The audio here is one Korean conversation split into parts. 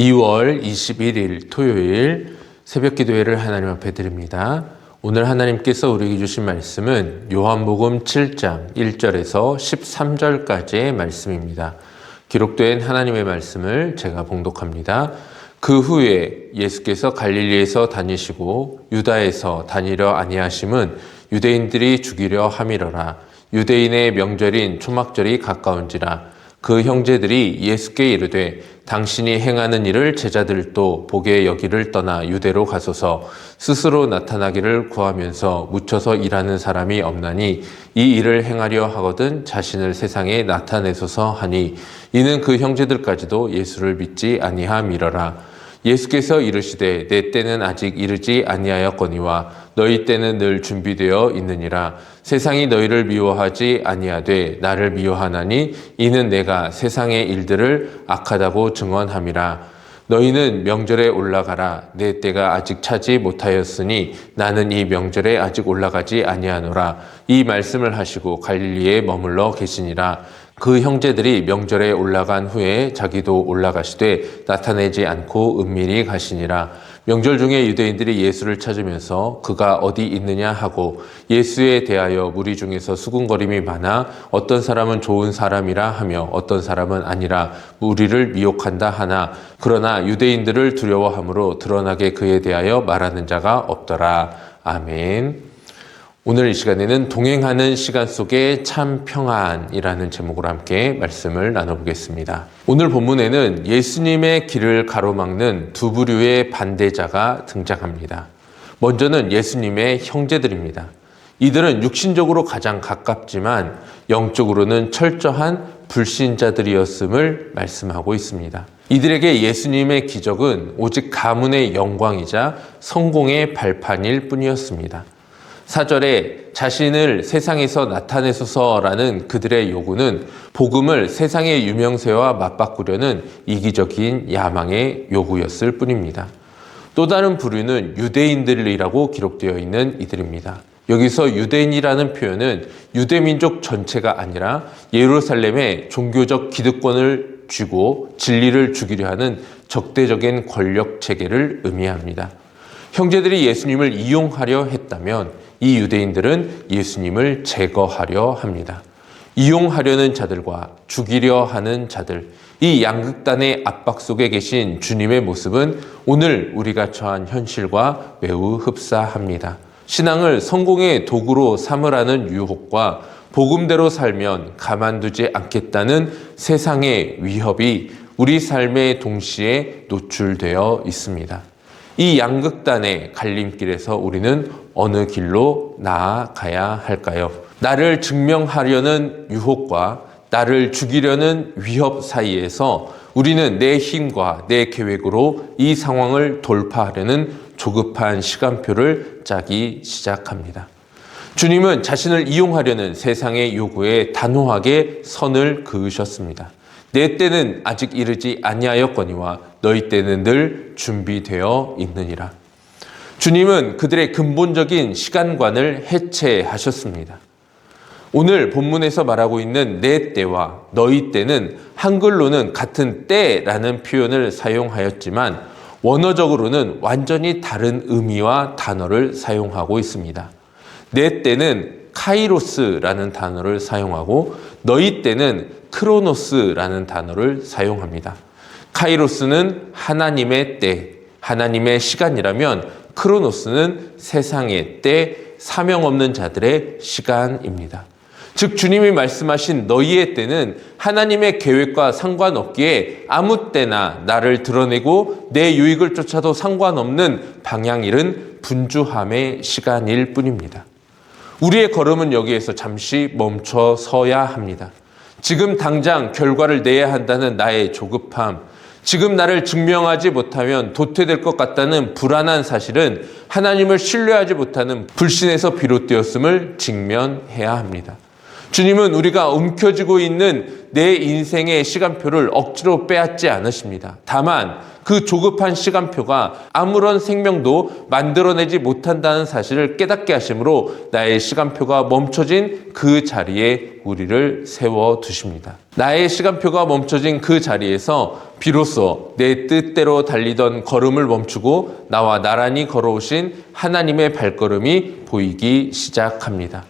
2월 21일 토요일 새벽 기도회를 하나님 앞에 드립니다. 오늘 하나님께서 우리에게 주신 말씀은 요한복음 7장 1절에서 13절까지의 말씀입니다. 기록된 하나님의 말씀을 제가 봉독합니다. 그 후에 예수께서 갈릴리에서 다니시고 유다에서 다니려 아니하심은 유대인들이 죽이려 함이러라. 유대인의 명절인 초막절이 가까운지라. 그 형제들이 예수께 이르되 당신이 행하는 일을 제자들도 보게 여기를 떠나 유대로 가소서. 스스로 나타나기를 구하면서 묻혀서 일하는 사람이 없나니 이 일을 행하려 하거든 자신을 세상에 나타내소서 하니, 이는 그 형제들까지도 예수를 믿지 아니함이러라. 예수께서 이르시되 내 때는 아직 이르지 아니하였거니와 너희 때는 늘 준비되어 있느니라. 세상이 너희를 미워하지 아니하되 나를 미워하나니 이는 내가 세상의 일들을 악하다고 증언함이라. 너희는 명절에 올라가라. 내 때가 아직 차지 못하였으니 나는 이 명절에 아직 올라가지 아니하노라. 이 말씀을 하시고 갈릴리에 머물러 계시니라. 그 형제들이 명절에 올라간 후에 자기도 올라가시되 나타내지 않고 은밀히 가시니라. 명절 중에 유대인들이 예수를 찾으면서 그가 어디 있느냐 하고 예수에 대하여 무리 중에서 수군거림이 많아 어떤 사람은 좋은 사람이라 하며 어떤 사람은 아니라 무리를 미혹한다 하나, 그러나 유대인들을 두려워함으로 드러나게 그에 대하여 말하는 자가 없더라. 아멘. 오늘 이 시간에는 동행하는 시간 속에 참 평안이라는 제목으로 함께 말씀을 나눠보겠습니다. 오늘 본문에는 예수님의 길을 가로막는 두 부류의 반대자가 등장합니다. 먼저는 예수님의 형제들입니다. 이들은 육신적으로 가장 가깝지만 영적으로는 철저한 불신자들이었음을 말씀하고 있습니다. 이들에게 예수님의 기적은 오직 가문의 영광이자 성공의 발판일 뿐이었습니다. 4절에 자신을 세상에서 나타내소서라는 그들의 요구는 복음을 세상의 유명세와 맞바꾸려는 이기적인 야망의 요구였을 뿐입니다. 또 다른 부류는 유대인들이라고 기록되어 있는 이들입니다. 여기서 유대인이라는 표현은 유대민족 전체가 아니라 예루살렘에 종교적 기득권을 쥐고 진리를 죽이려 하는 적대적인 권력 체계를 의미합니다. 형제들이 예수님을 이용하려 했다면 이 유대인들은 예수님을 제거하려 합니다. 이용하려는 자들과 죽이려 하는 자들, 이 양극단의 압박 속에 계신 주님의 모습은 오늘 우리가 처한 현실과 매우 흡사합니다. 신앙을 성공의 도구로 삼으라는 유혹과 복음대로 살면 가만두지 않겠다는 세상의 위협이 우리 삶에 동시에 노출되어 있습니다. 이 양극단의 갈림길에서 우리는 어느 길로 나아가야 할까요? 나를 증명하려는 유혹과 나를 죽이려는 위협 사이에서 우리는 내 힘과 내 계획으로 이 상황을 돌파하려는 조급한 시간표를 짜기 시작합니다. 주님은 자신을 이용하려는 세상의 요구에 단호하게 선을 그으셨습니다. 내 때는 아직 이르지 아니하였거니와 너희 때는 늘 준비되어 있느니라. 주님은 그들의 근본적인 시간관을 해체하셨습니다. 오늘 본문에서 말하고 있는 내 때와 너희 때는 한글로는 같은 때라는 표현을 사용하였지만 원어적으로는 완전히 다른 의미와 단어를 사용하고 있습니다. 내 때는 카이로스라는 단어를 사용하고 너희 때는 크로노스라는 단어를 사용합니다. 카이로스는 하나님의 때, 하나님의 시간이라면 크로노스는 세상의 때, 사명 없는 자들의 시간입니다. 즉 주님이 말씀하신 너희의 때는 하나님의 계획과 상관없기에 아무 때나 나를 드러내고 내 유익을 쫓아도 상관없는 방향 잃은 분주함의 시간일 뿐입니다. 우리의 걸음은 여기에서 잠시 멈춰 서야 합니다. 지금 당장 결과를 내야 한다는 나의 조급함, 지금 나를 증명하지 못하면 도태될 것 같다는 불안한 사실은 하나님을 신뢰하지 못하는 불신에서 비롯되었음을 직면해야 합니다. 주님은 우리가 움켜쥐고 있는 내 인생의 시간표를 억지로 빼앗지 않으십니다. 다만 그 조급한 시간표가 아무런 생명도 만들어내지 못한다는 사실을 깨닫게 하심으로 나의 시간표가 멈춰진 그 자리에 우리를 세워두십니다. 나의 시간표가 멈춰진 그 자리에서 비로소 내 뜻대로 달리던 걸음을 멈추고 나와 나란히 걸어오신 하나님의 발걸음이 보이기 시작합니다.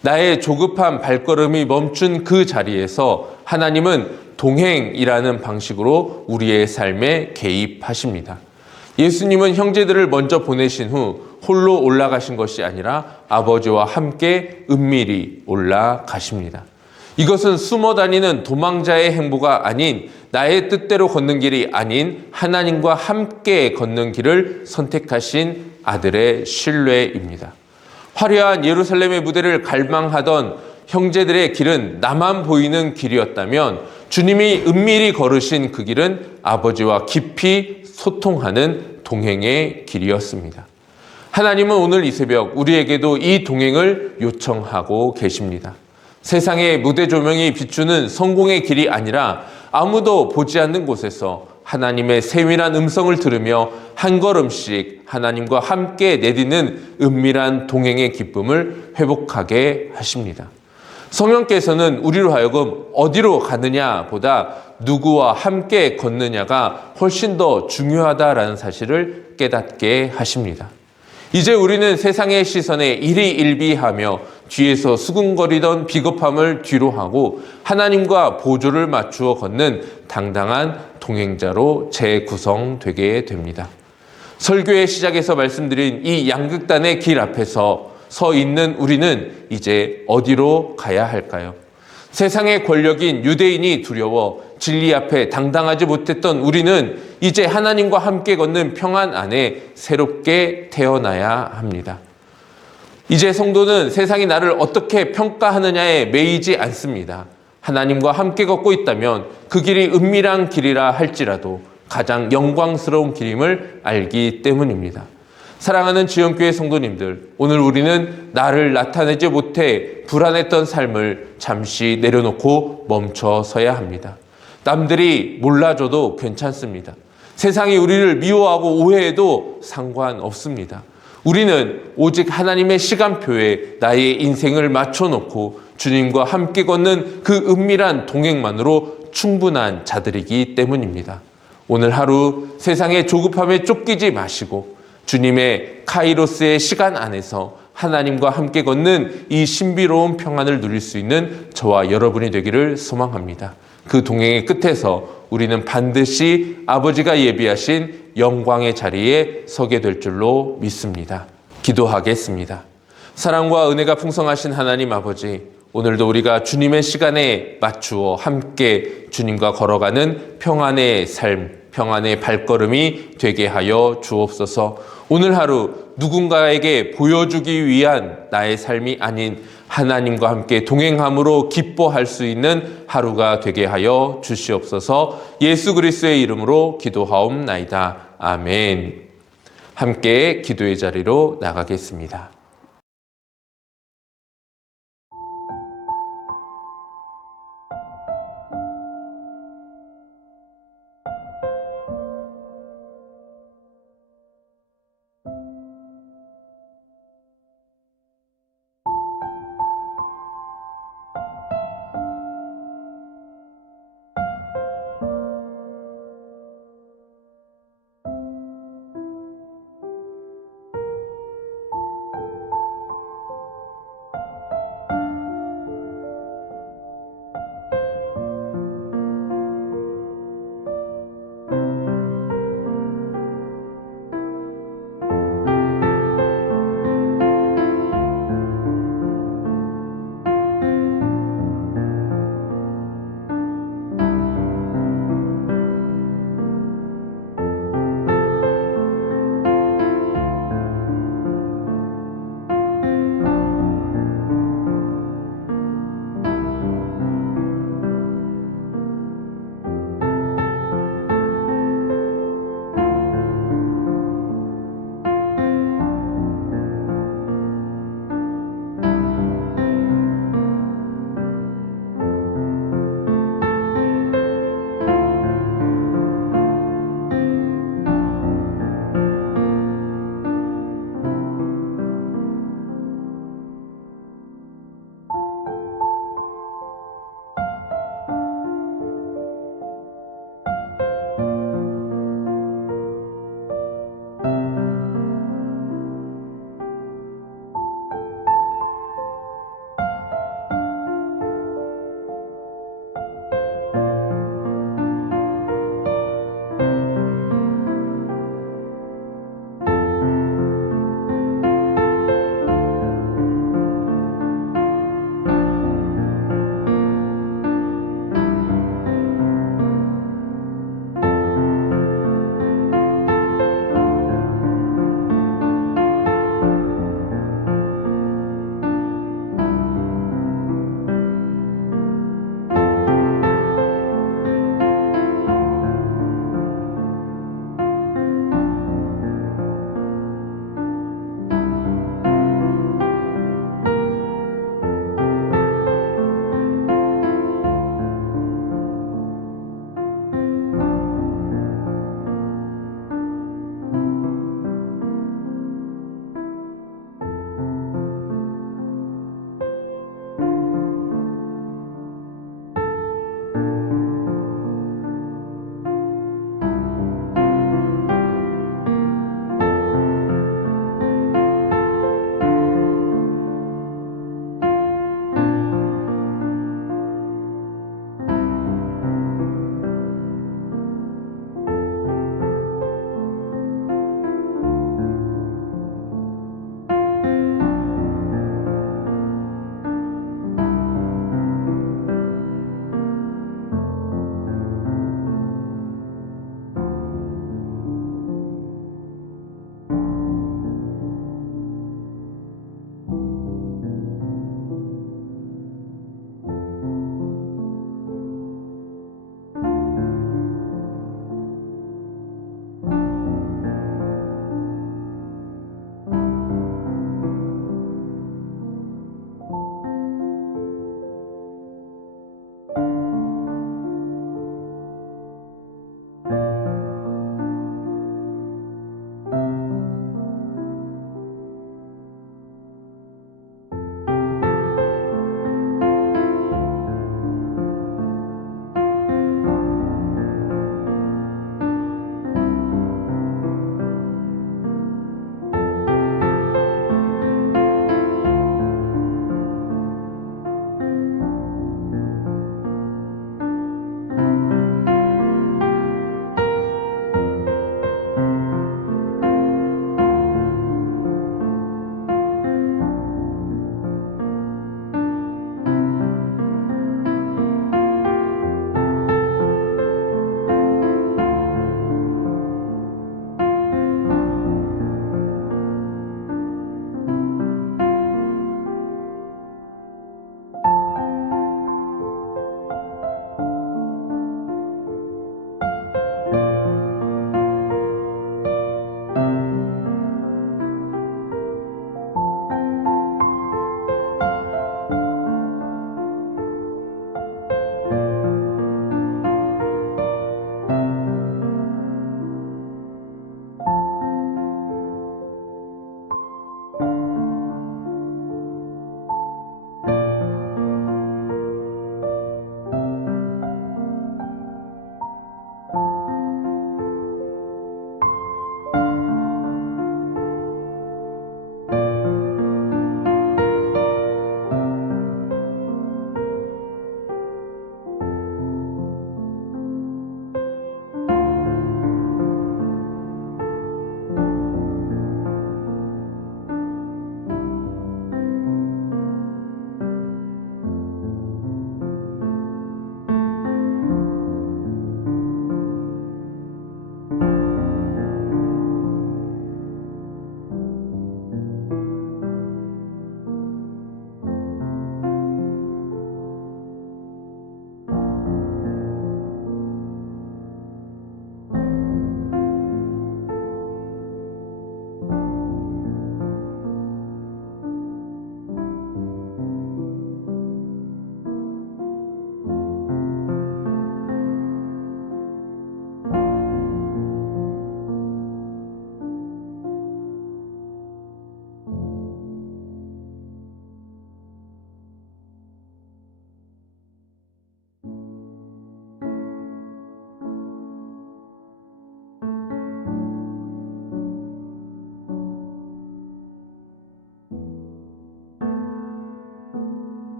나의 조급한 발걸음이 멈춘 그 자리에서 하나님은 동행이라는 방식으로 우리의 삶에 개입하십니다. 예수님은 형제들을 먼저 보내신 후 홀로 올라가신 것이 아니라 아버지와 함께 은밀히 올라가십니다. 이것은 숨어 다니는 도망자의 행보가 아닌 나의 뜻대로 걷는 길이 아닌 하나님과 함께 걷는 길을 선택하신 아들의 신뢰입니다. 화려한 예루살렘의 무대를 갈망하던 형제들의 길은 나만 보이는 길이었다면 주님이 은밀히 걸으신 그 길은 아버지와 깊이 소통하는 동행의 길이었습니다. 하나님은 오늘 이 새벽 우리에게도 이 동행을 요청하고 계십니다. 세상의 무대 조명이 비추는 성공의 길이 아니라 아무도 보지 않는 곳에서 하나님의 세밀한 음성을 들으며 한 걸음씩 하나님과 함께 내딛는 은밀한 동행의 기쁨을 회복하게 하십니다. 성령께서는 우리로 하여금 어디로 가느냐보다 누구와 함께 걷느냐가 훨씬 더 중요하다라는 사실을 깨닫게 하십니다. 이제 우리는 세상의 시선에 일희일비하며 뒤에서 수군거리던 비겁함을 뒤로하고 하나님과 보조를 맞추어 걷는 당당한 동행자로 재구성되게 됩니다. 설교의 시작에서 말씀드린 이 양극단의 길 앞에서 서 있는 우리는 이제 어디로 가야 할까요? 세상의 권력인 유대인이 두려워 진리 앞에 당당하지 못했던 우리는 이제 하나님과 함께 걷는 평안 안에 새롭게 태어나야 합니다. 이제 성도는 세상이 나를 어떻게 평가하느냐에 매이지 않습니다. 하나님과 함께 걷고 있다면 그 길이 은밀한 길이라 할지라도 가장 영광스러운 길임을 알기 때문입니다. 사랑하는 지연교회 성도님들, 오늘 우리는 나를 나타내지 못해 불안했던 삶을 잠시 내려놓고 멈춰서야 합니다. 남들이 몰라줘도 괜찮습니다. 세상이 우리를 미워하고 오해해도 상관없습니다. 우리는 오직 하나님의 시간표에 나의 인생을 맞춰놓고 주님과 함께 걷는 그 은밀한 동행만으로 충분한 자들이기 때문입니다. 오늘 하루 세상의 조급함에 쫓기지 마시고 주님의 카이로스의 시간 안에서 하나님과 함께 걷는 이 신비로운 평안을 누릴 수 있는 저와 여러분이 되기를 소망합니다. 그 동행의 끝에서 우리는 반드시 아버지가 예비하신 영광의 자리에 서게 될 줄로 믿습니다. 기도하겠습니다. 사랑과 은혜가 풍성하신 하나님 아버지, 오늘도 우리가 주님의 시간에 맞추어 함께 주님과 걸어가는 평안의 삶, 평안의 발걸음이 되게 하여 주옵소서. 오늘 하루 누군가에게 보여주기 위한 나의 삶이 아닌 하나님과 함께 동행함으로 기뻐할 수 있는 하루가 되게 하여 주시옵소서. 예수 그리스도의 이름으로 기도하옵나이다. 아멘. 함께 기도의 자리로 나가겠습니다.